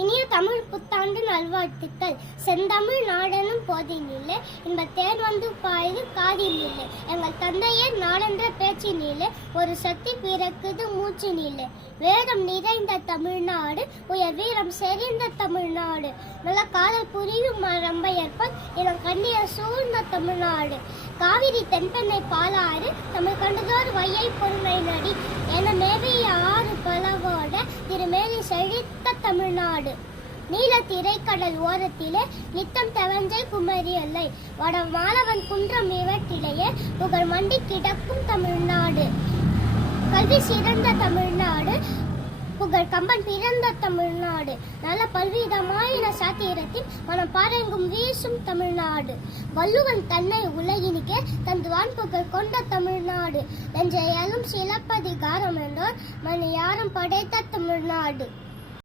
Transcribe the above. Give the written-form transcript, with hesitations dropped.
இனிய தமிழ் புத்தாண்டு நல்வாழ்த்துக்கள். செந்தமிழ் நாடெனும் போதினிலே இன்ப தேன் வந்து பாயுது காதினிலே. எங்கள் தந்தையர் நாடென்ற பேச்சினிலே ஒரு சக்தி பிறக்குது மூச்சினிலே. வேதம் நிறைந்த தமிழ்நாடு, உயர் வீரம் செறிந்த தமிழ்நாடு, நல்ல காதல் புரியும் ரம்பையற்பல் இளம் கண்ணிய சூழ்ந்த தமிழ்நாடு. காவிரி தென்பெண்ணை பாலாறு, தமிழ் கண்டுதோர் வையை பொருளை நடி என மேவிய ஆறு பலவோட திருமேலி செழித்த தமிழ்நாடு. நீல திரைக்கடல் ஓரத்திலே நித்தம் தவஞ்சை குமரி எல்லை, வட மாலவன் குன்றம் இவற்றிலேயே புகழ் மண்டி கிடக்கும் தமிழ்நாடு. கல்வி சிறந்த தமிழ்நாடு, புகழ் கம்பன் பிறந்த தமிழ்நாடு, நல்ல பல்விதமாயின சாத்திரத்தில் மனம் பாரெங்கும் வீசும் தமிழ்நாடு. வள்ளுவன் தன்னை உலகினிக்கே தந்துவான் புகழ் கொண்ட தமிழ்நாடு. நெஞ்சையாலும் சிலப்பதிகாரம் என்றோர் மணி யாரும் படைத்த தமிழ்நாடு.